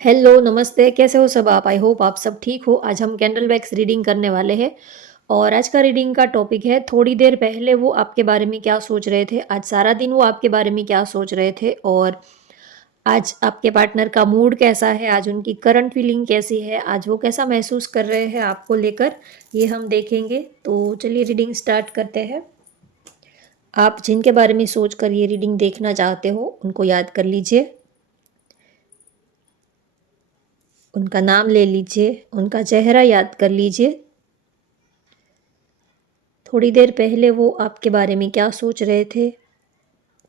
Hello, नमस्ते, कैसे हो सब आप? आई होप आप सब ठीक हो। आज हम कैंडल वैक्स रीडिंग करने वाले हैं और आज का रीडिंग का टॉपिक है थोड़ी देर पहले वो आपके बारे में क्या सोच रहे थे, आज सारा दिन वो आपके बारे में क्या सोच रहे थे और आज आपके पार्टनर का मूड कैसा है, आज उनकी करंट फीलिंग कैसी है, आज वो कैसा महसूस कर रहे हैं आपको लेकर, ये हम देखेंगे। तो चलिए रीडिंग स्टार्ट करते हैं। आप जिनके बारे में सोच कर ये रीडिंग देखना चाहते हो, उनको याद कर लीजिए, उनका नाम ले लीजिए, उनका चेहरा याद कर लीजिए। थोड़ी देर पहले वो आपके बारे में क्या सोच रहे थे।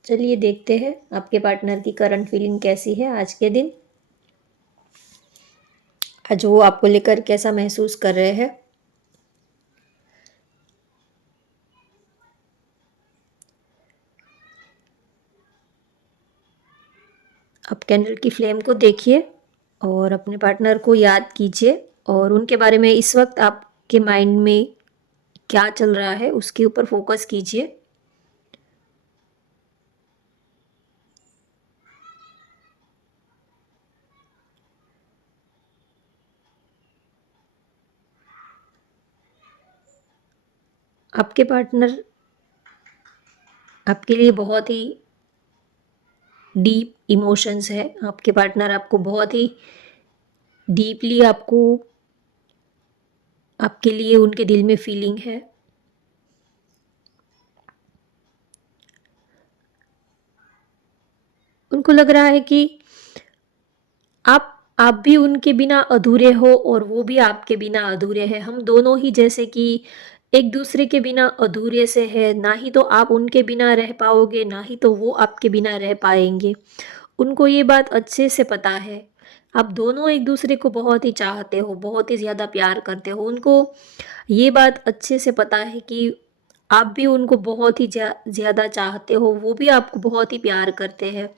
चलिए देखते हैं आपके पार्टनर की करंट फीलिंग कैसी है आज के दिन। आज वो आपको लेकर कैसा महसूस कर रहे हैं। आप कैंडल की फ्लेम को देखिए और अपने पार्टनर को याद कीजिए और उनके बारे में इस वक्त आपके माइंड में क्या चल रहा है उसके ऊपर फोकस कीजिए। आपके पार्टनर आपके लिए बहुत ही डीप इमोशंस है। आपके पार्टनर आपको बहुत ही डीपली आपके लिए उनके दिल में फीलिंग है। उनको लग रहा है कि आप भी उनके बिना अधूरे हो और वो भी आपके बिना अधूरे हैं। हम दोनों ही जैसे कि एक दूसरे के बिना अधूरे से है, ना ही तो आप उनके बिना रह पाओगे, ना ही तो वो आपके बिना रह पाएंगे। उनको ये बात अच्छे से पता है। आप दोनों एक दूसरे को बहुत ही चाहते हो, बहुत ही ज़्यादा प्यार करते हो। उनको ये बात अच्छे से पता है कि आप भी उनको बहुत ही ज़्यादा चाहते हो, वो भी आपको बहुत ही प्यार करते हैं।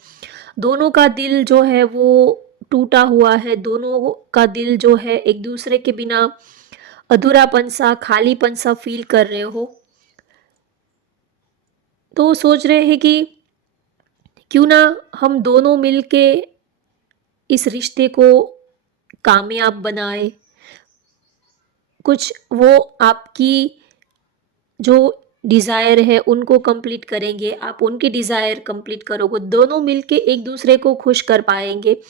दोनों का दिल जो है वो टूटा हुआ है, दोनों का दिल जो है एक दूसरे के बिना अधूरापन सा, खालीपन सा फील कर रहे हो। तो सोच रहे हैं कि क्यों ना हम दोनों मिलके इस रिश्ते को कामयाब बनाए। कुछ वो आपकी जो डिज़ायर है उनको कंप्लीट करेंगे, आप उनकी डिज़ायर कंप्लीट करोगे, दोनों मिलके एक दूसरे को खुश कर पाएंगे।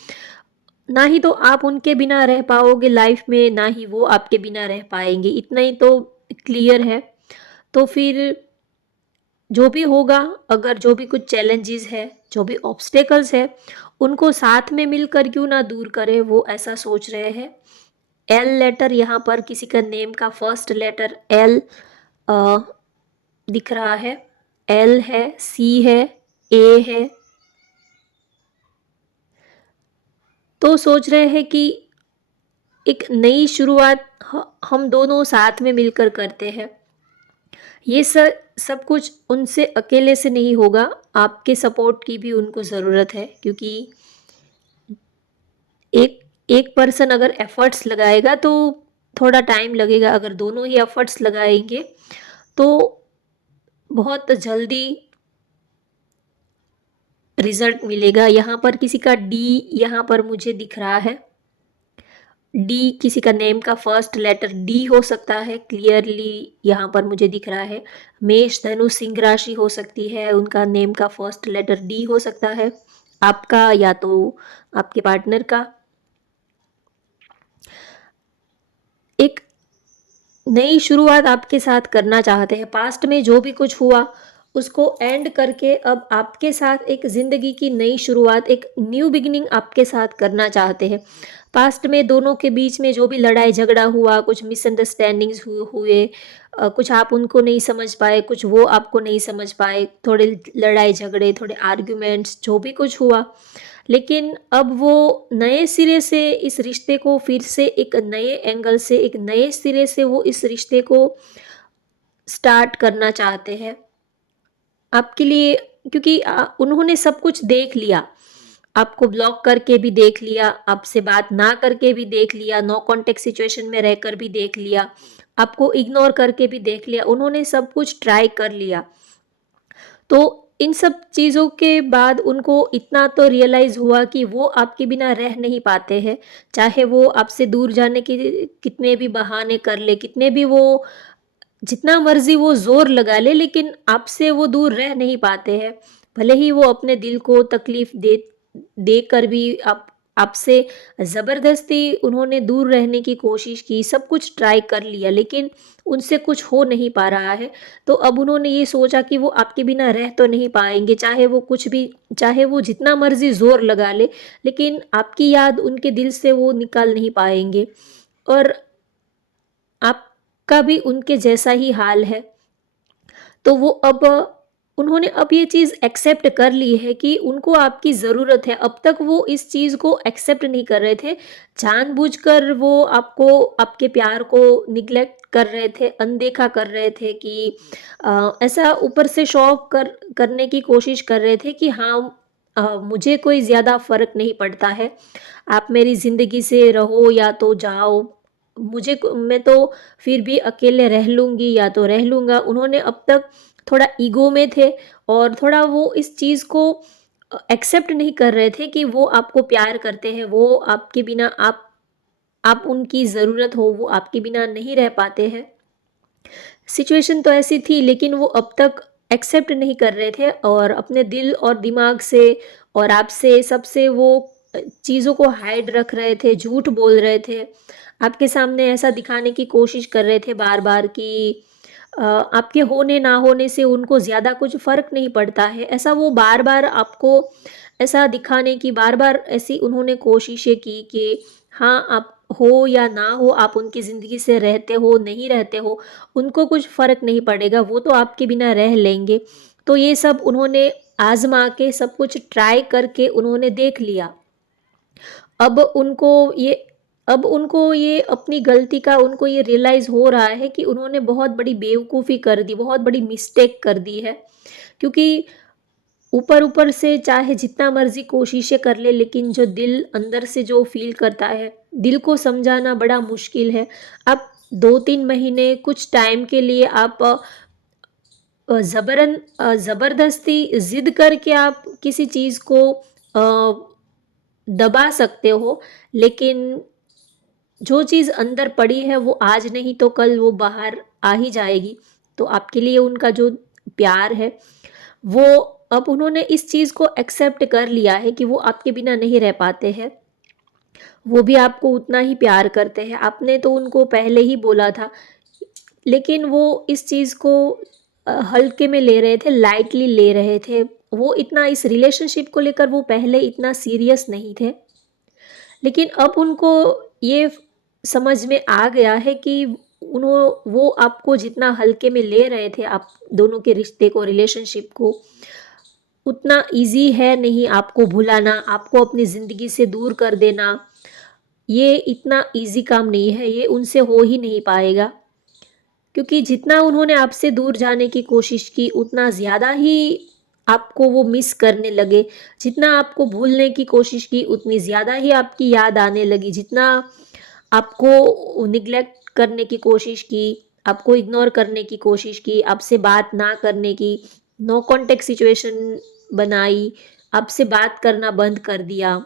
ना ही तो आप उनके बिना रह पाओगे लाइफ में, ना ही वो आपके बिना रह पाएंगे, इतना ही तो क्लियर है। तो फिर जो भी होगा, अगर जो भी कुछ चैलेंजेस है, जो भी ऑब्स्टेकल्स है, उनको साथ में मिलकर क्यों ना दूर करें, वो ऐसा सोच रहे हैं। एल लेटर यहाँ पर किसी का नेम का फर्स्ट लेटर एल दिख रहा है। एल है, सी है, ए है। तो सोच रहे हैं कि एक नई शुरुआत हम दोनों साथ में मिलकर करते हैं। ये सब कुछ उनसे अकेले से नहीं होगा, आपके सपोर्ट की भी उनको ज़रूरत है, क्योंकि एक एक पर्सन अगर एफर्ट्स लगाएगा तो थोड़ा टाइम लगेगा, अगर दोनों ही एफर्ट्स लगाएंगे तो बहुत जल्दी रिजल्ट मिलेगा। यहाँ पर किसी का डी यहाँ पर मुझे दिख रहा है। डी किसी का नेम का फर्स्ट लेटर डी हो सकता है, क्लियरली यहाँ पर मुझे दिख रहा है। मेष, धनु, सिंह राशि हो सकती है, उनका नेम का फर्स्ट लेटर डी हो सकता है, आपका या तो आपके पार्टनर का। एक नई शुरुआत आपके साथ करना चाहते हैं। पास्ट में जो भी कुछ हुआ उसको एंड करके अब आपके साथ एक ज़िंदगी की नई शुरुआत, एक न्यू बिगिनिंग आपके साथ करना चाहते हैं। पास्ट में दोनों के बीच में जो भी लड़ाई झगड़ा हुआ, कुछ मिसअंडरस्टैंडिंग्स हुए, कुछ आप उनको नहीं समझ पाए, कुछ वो आपको नहीं समझ पाए, थोड़े लड़ाई झगड़े, थोड़े आर्ग्यूमेंट्स, जो भी कुछ हुआ, लेकिन अब वो नए सिरे से इस रिश्ते को फिर से एक नए एंगल से, एक नए सिरे से वो इस रिश्ते को स्टार्ट करना चाहते हैं आपके लिए। क्योंकि उन्होंने सब कुछ देख लिया, आपको ब्लॉक करके भी देख लिया, आपसे बात ना करके भी देख लिया, नो कांटेक्ट सिचुएशन में रहकर भी देख लिया, आपको इग्नोर करके भी देख लिया, उन्होंने सब कुछ ट्राई कर लिया। तो इन सब चीज़ों के बाद उनको इतना तो रियलाइज़ हुआ कि वो आपके बिना रह नहीं पाते हैं। चाहे वो आपसे दूर जाने के कितने भी बहाने कर ले, कितने भी वो जितना मर्ज़ी वो ज़ोर लगा ले, लेकिन आपसे वो दूर रह नहीं पाते हैं। भले ही वो अपने दिल को तकलीफ़ देकर भी आपसे ज़बरदस्ती उन्होंने दूर रहने की कोशिश की, सब कुछ ट्राई कर लिया, लेकिन उनसे कुछ हो नहीं पा रहा है। तो अब उन्होंने ये सोचा कि वो आपके बिना रह तो नहीं पाएँगे, चाहे वो जितना मर्ज़ी ज़ोर लगा ले, लेकिन आपकी याद उनके दिल से वो निकाल नहीं पाएँगे। और आपका भी उनके जैसा ही हाल है। तो वो अब उन्होंने अब ये चीज़ एक्सेप्ट कर ली है कि उनको आपकी ज़रूरत है। अब तक वो इस चीज़ को एक्सेप्ट नहीं कर रहे थे। जानबूझकर वो आपके प्यार को निग्लेक्ट कर रहे थे, अनदेखा कर रहे थे कि ऐसा ऊपर से शो ऑफ करने की कोशिश कर रहे थे कि हाँ, मुझे कोई ज़्यादा फ़र्क नहीं पड़ता है। आप मेरी ज़िंदगी से रहो या तो जाओ। मैं तो फिर भी अकेले रह लूँगी या तो रह लूँगा। उन्होंने अब तक थोड़ा ईगो में थे और थोड़ा वो इस चीज़ को एक्सेप्ट नहीं कर रहे थे कि वो आपको प्यार करते हैं, वो आपके बिना आप उनकी ज़रूरत हो, वो आपके बिना नहीं रह पाते हैं। सिचुएशन तो ऐसी थी, लेकिन वो अब तक एक्सेप्ट नहीं कर रहे थे और अपने दिल और दिमाग से और आपसे सबसे वो चीज़ों को हाइड रख रहे थे, झूठ बोल रहे थे। आपके सामने ऐसा दिखाने की कोशिश कर रहे थे बार-बार कि आपके होने ना होने से उनको ज़्यादा कुछ फ़र्क नहीं पड़ता है। ऐसा वो बार-बार आपको ऐसा दिखाने की बार-बार ऐसी उन्होंने कोशिशें की कि हाँ, आप हो या ना हो, आप उनकी ज़िंदगी से रहते हो, नहीं रहते हो, उनको कुछ फ़र्क नहीं पड़ेगा, वो तो आपके बिना रह लेंगे। तो ये सब उन्होंने आज़मा के सब कुछ ट्राई करके उन्होंने देख लिया। अब उनको ये अब उनको ये अपनी गलती का उनको ये रियलाइज़ हो रहा है कि उन्होंने बहुत बड़ी बेवकूफ़ी कर दी, बहुत बड़ी मिस्टेक कर दी है। क्योंकि ऊपर-ऊपर से चाहे जितना मर्ज़ी कोशिशें कर ले, लेकिन जो दिल अंदर से जो फ़ील करता है, दिल को समझाना बड़ा मुश्किल है। आप 2-3 महीने कुछ टाइम के लिए आप ज़बरदस्ती ज़िद करके आप किसी चीज़ को दबा सकते हो, लेकिन जो चीज़ अंदर पड़ी है वो आज नहीं तो कल वो बाहर आ ही जाएगी। तो आपके लिए उनका जो प्यार है, वो अब उन्होंने इस चीज़ को एक्सेप्ट कर लिया है कि वो आपके बिना नहीं रह पाते हैं। वो भी आपको उतना ही प्यार करते हैं। आपने तो उनको पहले ही बोला था, लेकिन वो इस चीज़ को हल्के में ले रहे थे, लाइटली ले रहे थे। वो इतना इस रिलेशनशिप को लेकर वो पहले इतना सीरियस नहीं थे। लेकिन अब उनको ये समझ में आ गया है कि वो आपको जितना हल्के में ले रहे थे, आप दोनों के रिश्ते को, रिलेशनशिप को, उतना ईज़ी है नहीं आपको भुलाना, आपको अपनी ज़िंदगी से दूर कर देना। ये इतना ईज़ी काम नहीं है, ये उनसे हो ही नहीं पाएगा। क्योंकि जितना उन्होंने आपसे दूर जाने की कोशिश की, उतना ज़्यादा ही आपको वो मिस करने लगे। जितना आपको भूलने की कोशिश की, उतनी ज़्यादा ही आपकी याद आने लगी। जितना आपको निग्लेक्ट करने की कोशिश की, आपको इग्नोर करने की कोशिश की, आपसे बात ना करने की, नो कॉन्टैक्ट सिचुएशन बनाई, आपसे बात करना बंद कर दिया।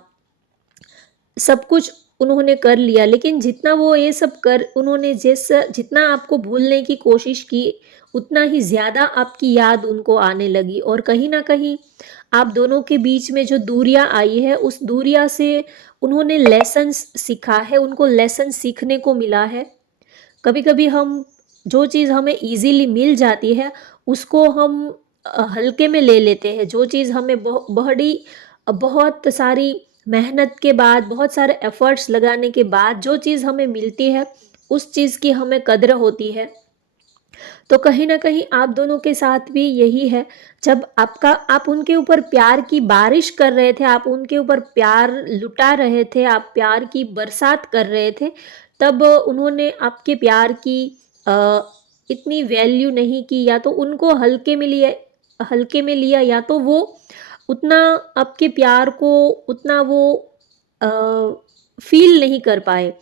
सब कुछ उन्होंने कर लिया, लेकिन जितना वो ये सब कर उन्होंने जैसा जितना आपको भूलने की कोशिश की, उतना ही ज़्यादा आपकी याद उनको आने लगी और कहीं न कहीं आप दोनों के बीच में जो दूरियाँ आई है, उस दूरियाँ से उन्होंने लेसन्स सीखा है, उनको लेसन सीखने को मिला है। कभी-कभी हम जो चीज़ हमें ईज़िली मिल जाती है, उसको हम हल्के में ले लेते हैं। जो चीज़ हमें बहुत सारी मेहनत के बाद, बहुत सारे एफ़र्ट्स लगाने के बाद जो चीज़ हमें मिलती है, उस चीज़ की हमें कद्र होती है। तो कहीं न कहीं आप दोनों के साथ भी यही है। जब आप उनके ऊपर प्यार की बारिश कर रहे थे, आप उनके ऊपर प्यार लुटा रहे थे, आप प्यार की बरसात कर रहे थे, तब उन्होंने आपके प्यार की अ, इतनी वैल्यू नहीं की, या तो उनको हल्के में लिया, या तो वो उतना आपके प्यार को उतना वो अ, फ़ील नहीं कर पाए।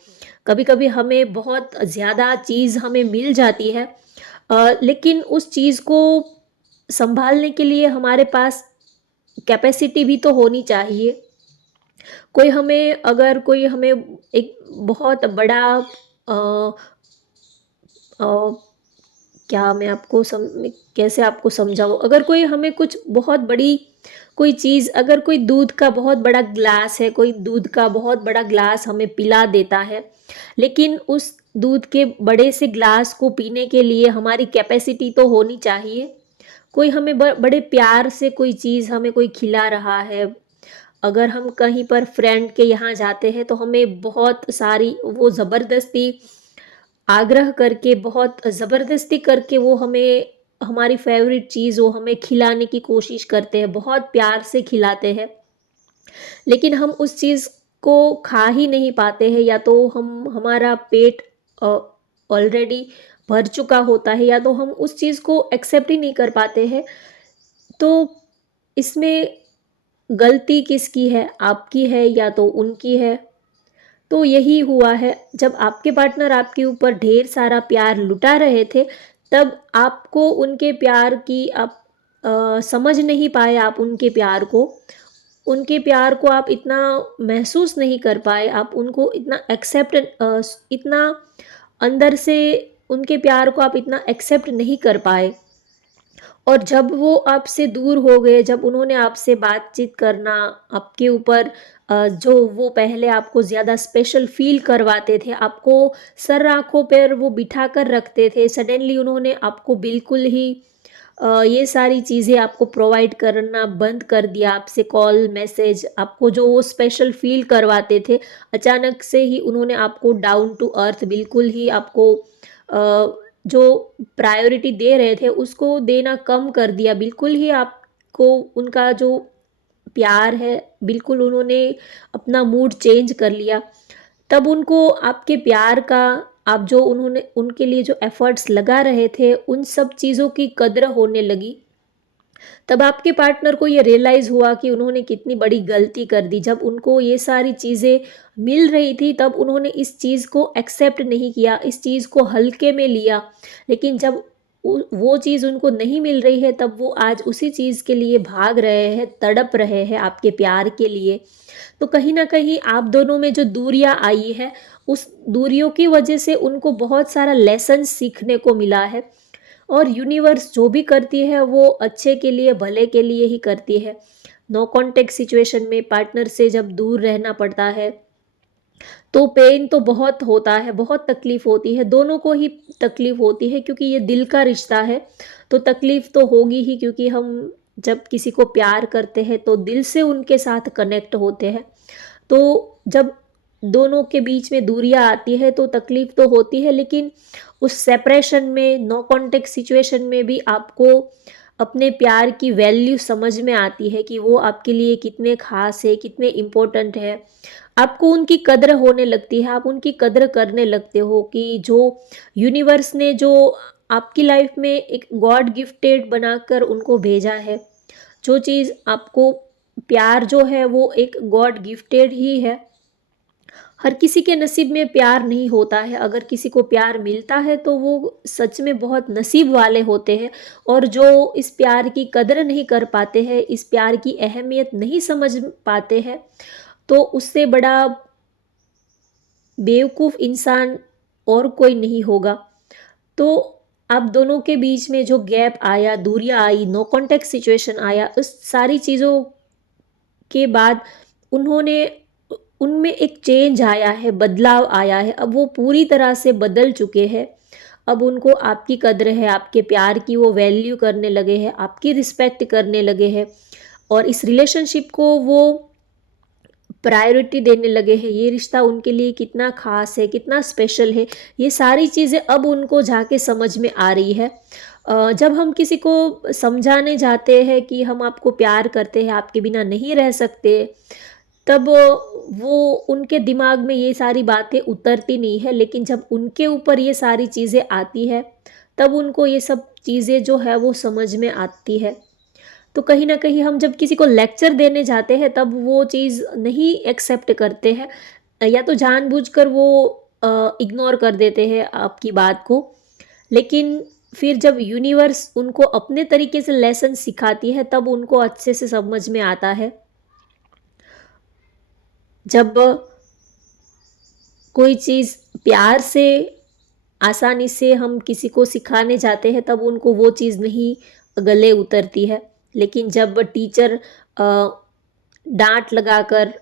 कभी-कभी हमें बहुत ज़्यादा चीज़ हमें मिल जाती है, लेकिन उस चीज़ को संभालने के लिए हमारे पास कैपेसिटी भी तो होनी चाहिए। अगर कोई हमें एक बहुत बड़ा अ अ, क्या मैं आपको सम कैसे आपको समझाऊँ? अगर कोई हमें कुछ बहुत बड़ी कोई चीज़, अगर कोई दूध का बहुत बड़ा ग्लास है, कोई दूध का बहुत बड़ा ग्लास हमें पिला देता है, लेकिन उस दूध के बड़े से ग्लास को पीने के लिए हमारी कैपेसिटी तो होनी चाहिए। कोई हमें बड़े प्यार से कोई चीज़ हमें कोई खिला रहा है, अगर हम कहीं पर फ्रेंड के यहाँ जाते हैं तो हमें बहुत सारी वो ज़बरदस्ती आग्रह करके, बहुत ज़बरदस्ती करके वो हमें हमारी फ़ेवरेट चीज़ वो हमें खिलाने की कोशिश करते हैं, बहुत प्यार से खिलाते हैं। लेकिन हम उस चीज़ को खा ही नहीं पाते हैं, या तो हमारा पेट अ, ऑलरेडी भर चुका होता है, या तो हम उस चीज़ को एक्सेप्ट ही नहीं कर पाते हैं। तो इसमें गलती किसकी है? आपकी है या तो उनकी है? तो यही हुआ है, जब आपके पार्टनर आपके ऊपर ढेर सारा प्यार लुटा रहे थे, तब आपको उनके प्यार की आप समझ नहीं पाए, आप उनके प्यार को आप इतना महसूस नहीं कर पाए, आप उनको इतना इतना अंदर से उनके प्यार को आप इतना एक्सेप्ट नहीं कर पाए। और जब वो आपसे दूर हो गए, जब उन्होंने आपसे बातचीत करना, आपके ऊपर जो वो पहले आपको ज़्यादा स्पेशल फ़ील करवाते थे, आपको सर आँखों पर वो बिठा कर रखते थे, सडनली उन्होंने आपको बिल्कुल ही ये सारी चीज़ें आपको प्रोवाइड करना बंद कर दिया, आपसे कॉल, मैसेज, आपको जो वो स्पेशल फ़ील करवाते थे, अचानक से ही उन्होंने आपको डाउन टू अर्थ बिल्कुल ही आपको जो प्रायोरिटी दे रहे थे उसको देना कम कर दिया। बिल्कुल ही आपको उनका जो प्यार है, बिल्कुल उन्होंने अपना मूड चेंज कर लिया। तब उनको आपके प्यार का, आप जो उन्होंने उनके लिए जो एफ़र्ट्स लगा रहे थे, उन सब चीज़ों की कद्र होने लगी। तब आपके पार्टनर को ये रियलाइज़ हुआ कि उन्होंने कितनी बड़ी गलती कर दी। जब उनको ये सारी चीज़ें मिल रही थी, तब उन्होंने इस चीज़ को एक्सेप्ट नहीं किया, इस चीज़ को हल्के में लिया। लेकिन जब वो चीज़ उनको नहीं मिल रही है, तब वो आज उसी चीज़ के लिए भाग रहे हैं, तड़प रहे हैं आपके प्यार के लिए। तो कहीं न कहीं आप दोनों में जो दूरियाँ आई है, उस दूरियों की वजह से उनको बहुत सारा लेसन सीखने को मिला है। और यूनिवर्स जो भी करती है वो अच्छे के लिए, भले के लिए ही करती है। नो कॉन्टैक्ट सिचुएशन में पार्टनर से जब दूर रहना पड़ता है, तो पेन तो बहुत होता है, बहुत तकलीफ़ होती है, दोनों को ही तकलीफ़ होती है, क्योंकि ये दिल का रिश्ता है, तो तकलीफ़ तो होगी ही, क्योंकि हम जब किसी को प्यार करते हैं तो दिल से उनके साथ कनेक्ट होते हैं। तो जब दोनों के बीच में दूरियाँ आती है तो तकलीफ़ तो होती है, लेकिन उस सेपरेशन में, नो कॉन्टैक्ट सिचुएशन में भी आपको अपने प्यार की वैल्यू समझ में आती है कि वो आपके लिए कितने ख़ास है, कितने इम्पोर्टेंट है। आपको उनकी कद्र होने लगती है, आप उनकी कद्र करने लगते हो कि जो यूनिवर्स ने जो आपकी लाइफ़ में एक गॉड गिफ्टेड बनाकर उनको भेजा है, जो चीज़ आपको प्यार जो है वो एक गॉड गिफ्टेड ही है। हर किसी के नसीब में प्यार नहीं होता है, अगर किसी को प्यार मिलता है तो वो सच में बहुत नसीब वाले होते हैं। और जो इस प्यार की कदर नहीं कर पाते हैं, इस प्यार की अहमियत नहीं समझ पाते हैं, तो उससे बड़ा बेवकूफ़ इंसान और कोई नहीं होगा। तो आप दोनों के बीच में जो गैप आया, दूरियाँ आई, नो कॉन्टैक्ट सिचुएशन आया, उस सारी चीज़ों के बाद उन्होंने उनमें एक चेंज आया है, बदलाव आया है। अब वो पूरी तरह से बदल चुके हैं। अब उनको आपकी कद्र है, आपके प्यार की वो वैल्यू करने लगे हैं, आपकी रिस्पेक्ट करने लगे हैं, और इस रिलेशनशिप को वो प्रायोरिटी देने लगे हैं। ये रिश्ता उनके लिए कितना ख़ास है, कितना स्पेशल है, ये सारी चीज़ें अब उनको जाके समझ में आ रही है। जब हम किसी को समझाने जाते हैं कि हम आपको प्यार करते हैं, आपके बिना नहीं रह सकते, तब वो उनके दिमाग में ये सारी बातें उतरती नहीं है, लेकिन जब उनके ऊपर ये सारी चीज़ें आती है, तब उनको ये सब चीज़ें जो है वो समझ में आती है। तो कहीं न कहीं हम जब किसी को लेक्चर देने जाते हैं, तब वो चीज़ नहीं एक्सेप्ट करते हैं, या तो जानबूझकर वो इग्नोर कर देते हैं आपकी बात को। लेकिन फिर जब यूनिवर्स उनको अपने तरीके से लेसन सिखाती है तब उनको अच्छे से समझ में आता है। जब कोई चीज़ प्यार से आसानी से हम किसी को सिखाने जाते हैं तब उनको वो चीज़ नहीं गले उतरती है। लेकिन जब टीचर डांट लगाकर,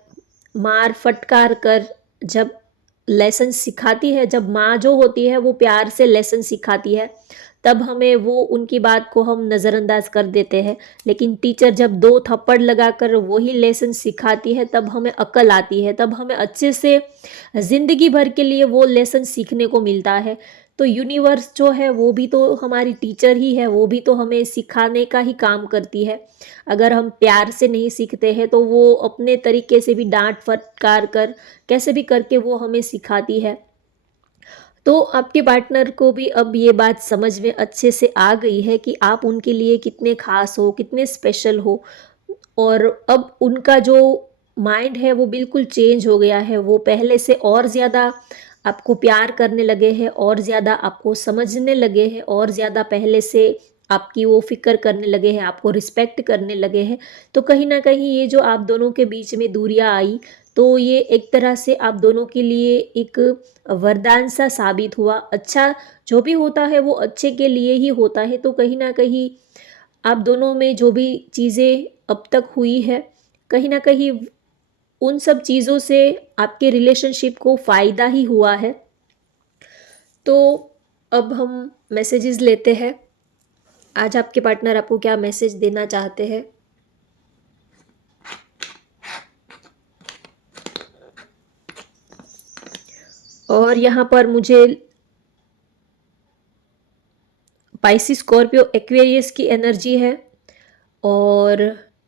मार फटकार कर जब लेसन सिखाती है, जब माँ जो होती है वो प्यार से लेसन सिखाती है, तब हमें वो उनकी बात को हम नज़रअंदाज कर देते हैं। लेकिन टीचर जब 2 थप्पड़ लगाकर वही लेसन सिखाती है तब हमें अक्ल आती है, तब हमें अच्छे से ज़िंदगी भर के लिए वो लेसन सीखने को मिलता है। तो यूनिवर्स जो है वो भी तो हमारी टीचर ही है, वो भी तो हमें सिखाने का ही काम करती है। अगर हम प्यार से नहीं सीखते हैं तो वो अपने तरीके से भी डांट फटकार कर कैसे भी करके वो हमें सिखाती है। तो आपके पार्टनर को भी अब ये बात समझ में अच्छे से आ गई है कि आप उनके लिए कितने खास हो, कितने स्पेशल हो, और अब उनका जो माइंड है वो बिल्कुल चेंज हो गया है। वो पहले से और ज़्यादा आपको प्यार करने लगे हैं, और ज़्यादा आपको समझने लगे हैं, और ज़्यादा पहले से आपकी वो फ़िक्र करने लगे हैं, आपको रिस्पेक्ट करने लगे हैं। तो कहीं न कहीं ये जो आप दोनों के बीच में दूरियाँ आई, तो ये एक तरह से आप दोनों के लिए एक वरदान सा साबित हुआ। अच्छा जो भी होता है वो अच्छे के लिए ही होता है। तो कहीं न कहीं आप दोनों में जो भी चीज़ें अब तक हुई है, कहीं न कहीं उन सब चीज़ों से आपके रिलेशनशिप को फ़ायदा ही हुआ है। तो अब हम मैसेजेस लेते हैं। आज आपके पार्टनर आपको क्या मैसेज देना चाहते हैं? और यहाँ पर मुझे पाइसिस, स्कॉर्पियो, एक्वेरियस की एनर्जी है, और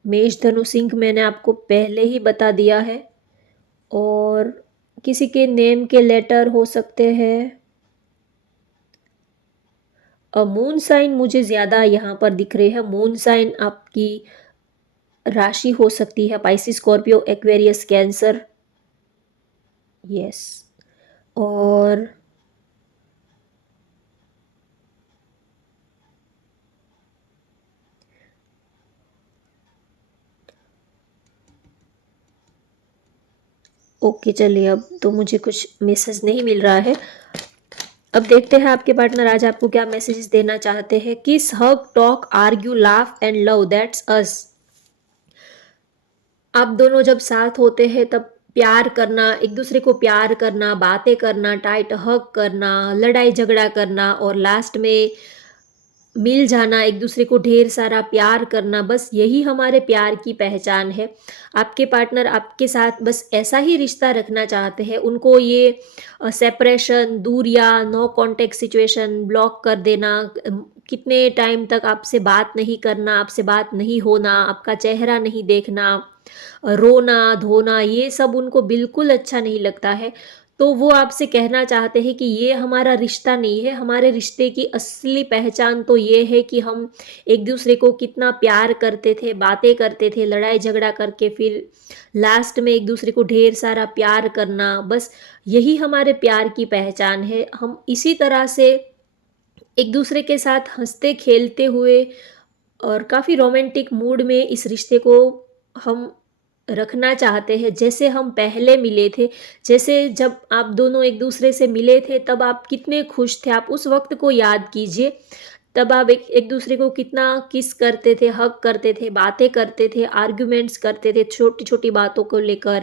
मेष, धनु, सिंह मैंने आपको पहले ही बता दिया है, और किसी के नेम के लेटर हो सकते हैं। मून साइन मुझे ज़्यादा यहाँ पर दिख रहे हैं। मून साइन आपकी राशि हो सकती है Pisces, Scorpio, Aquarius, cancer. Yes. और ओके, चलिए अब तो मुझे कुछ मैसेज नहीं मिल रहा है। अब देखते हैं आपके पार्टनर आज आपको क्या मैसेजेस देना चाहते हैं। Kiss, hug, talk, argue, laugh and love, that's us. आप दोनों जब साथ होते हैं तब प्यार करना, एक दूसरे को प्यार करना, बातें करना, टाइट हग करना, लड़ाई झगड़ा करना, और लास्ट में मिल जाना, एक दूसरे को ढेर सारा प्यार करना, बस यही हमारे प्यार की पहचान है। आपके पार्टनर आपके साथ बस ऐसा ही रिश्ता रखना चाहते हैं। उनको ये सेपरेशन, दूरियां, नो कांटेक्ट सिचुएशन, ब्लॉक कर देना, कितने टाइम तक आपसे बात नहीं करना, आपसे बात नहीं होना, आपका चेहरा नहीं देखना, रोना धोना, ये सब उनको बिल्कुल अच्छा नहीं लगता है। तो वो आपसे कहना चाहते हैं कि ये हमारा रिश्ता नहीं है। हमारे रिश्ते की असली पहचान तो ये है कि हम एक दूसरे को कितना प्यार करते थे, बातें करते थे, लड़ाई झगड़ा करके फिर लास्ट में एक दूसरे को ढेर सारा प्यार करना, बस यही हमारे प्यार की पहचान है। हम इसी तरह से एक दूसरे के साथ हंसते खेलते हुए और काफ़ी रोमांटिक मूड में इस रिश्ते को हम रखना चाहते हैं, जैसे हम पहले मिले थे। जैसे जब आप दोनों एक दूसरे से मिले थे तब आप कितने खुश थे, आप उस वक्त को याद कीजिए। तब आप एक एक दूसरे को कितना किस करते थे, हग करते थे, बातें करते थे, आर्ग्यूमेंट्स करते थे छोटी छोटी बातों को लेकर,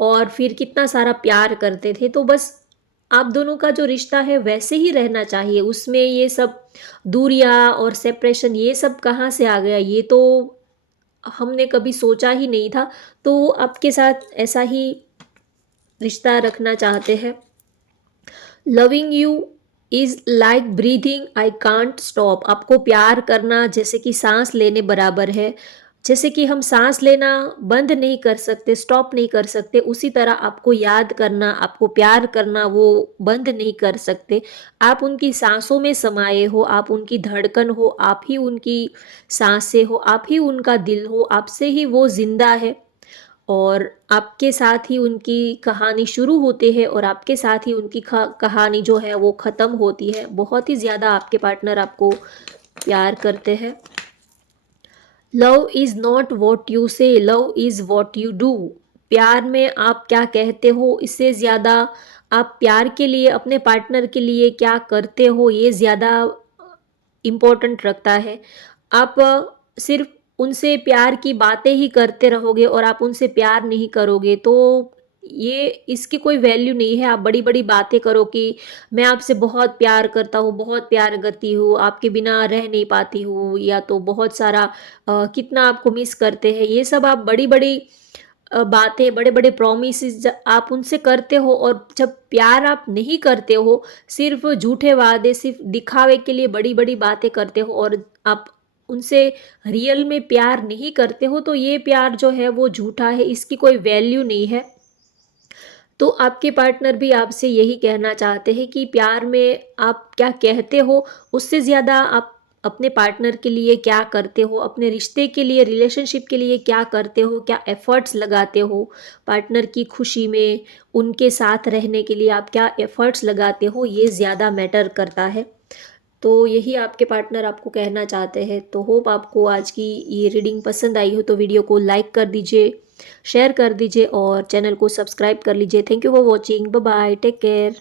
और फिर कितना सारा प्यार करते थे। तो बस आप दोनों का जो रिश्ता है वैसे ही रहना चाहिए। उसमें ये सब दूरियां और सेपरेशन ये सब कहाँ से आ गया, ये तो हमने कभी सोचा ही नहीं था। तो वो आपके साथ ऐसा ही रिश्ता रखना चाहते हैं। Loving you is like breathing, I can't stop. आपको प्यार करना जैसे कि सांस लेने बराबर है। जैसे कि हम सांस लेना बंद नहीं कर सकते, स्टॉप नहीं कर सकते, उसी तरह आपको याद करना, आपको प्यार करना वो बंद नहीं कर सकते। आप उनकी सांसों में समाये हो, आप उनकी धड़कन हो, आप ही उनकी सांसें हो, आप ही उनका दिल हो, आपसे ही वो जिंदा है। और आपके साथ ही उनकी कहानी शुरू होती है और आपके साथ ही उनकी कहानी जो है वो ख़त्म होती है। बहुत ही ज़्यादा आपके पार्टनर आपको प्यार करते हैं। Love is not what you say, love is what you do. प्यार में आप क्या कहते हो, इससे ज़्यादा आप प्यार के लिए, अपने पार्टनर के लिए क्या करते हो, ये ज़्यादा इम्पोर्टेंट रखता है। आप सिर्फ उनसे प्यार की बातें ही करते रहोगे और आप उनसे प्यार नहीं करोगे तो ये इसकी कोई वैल्यू नहीं है। आप बड़ी-बड़ी बातें करो कि मैं आपसे बहुत प्यार करता हूँ, बहुत प्यार करती हूँ, आपके बिना रह नहीं पाती हूँ, या तो बहुत सारा कितना आपको मिस करते हैं। ये सब आप बड़ी-बड़ी बातें, बड़े-बड़े प्रॉमिसेस आप उनसे करते हो और जब प्यार आप नहीं करते हो, सिर्फ़ झूठे वादे, सिर्फ़ दिखावे के लिए बड़ी-बड़ी बातें करते हो और आप उनसे रियल में प्यार नहीं करते हो, तो ये प्यार जो है वो झूठा है, इसकी कोई वैल्यू नहीं है। तो आपके पार्टनर भी आपसे यही कहना चाहते हैं कि प्यार में आप क्या कहते हो, उससे ज़्यादा आप अपने पार्टनर के लिए क्या करते हो, अपने रिश्ते के लिए, रिलेशनशिप के लिए क्या करते हो, क्या एफ़र्ट्स लगाते हो, पार्टनर की खुशी में, उनके साथ रहने के लिए आप क्या एफ़र्ट्स लगाते हो, ये ज़्यादा मैटर करता है। तो यही आपके पार्टनर आपको कहना चाहते हैं। तो होप आपको आज की ये रीडिंग पसंद आई हो तो वीडियो को लाइक कर दीजिए, शेयर कर दीजिए और चैनल को सब्सक्राइब कर लीजिए। Thank you for watching. Bye bye, take care.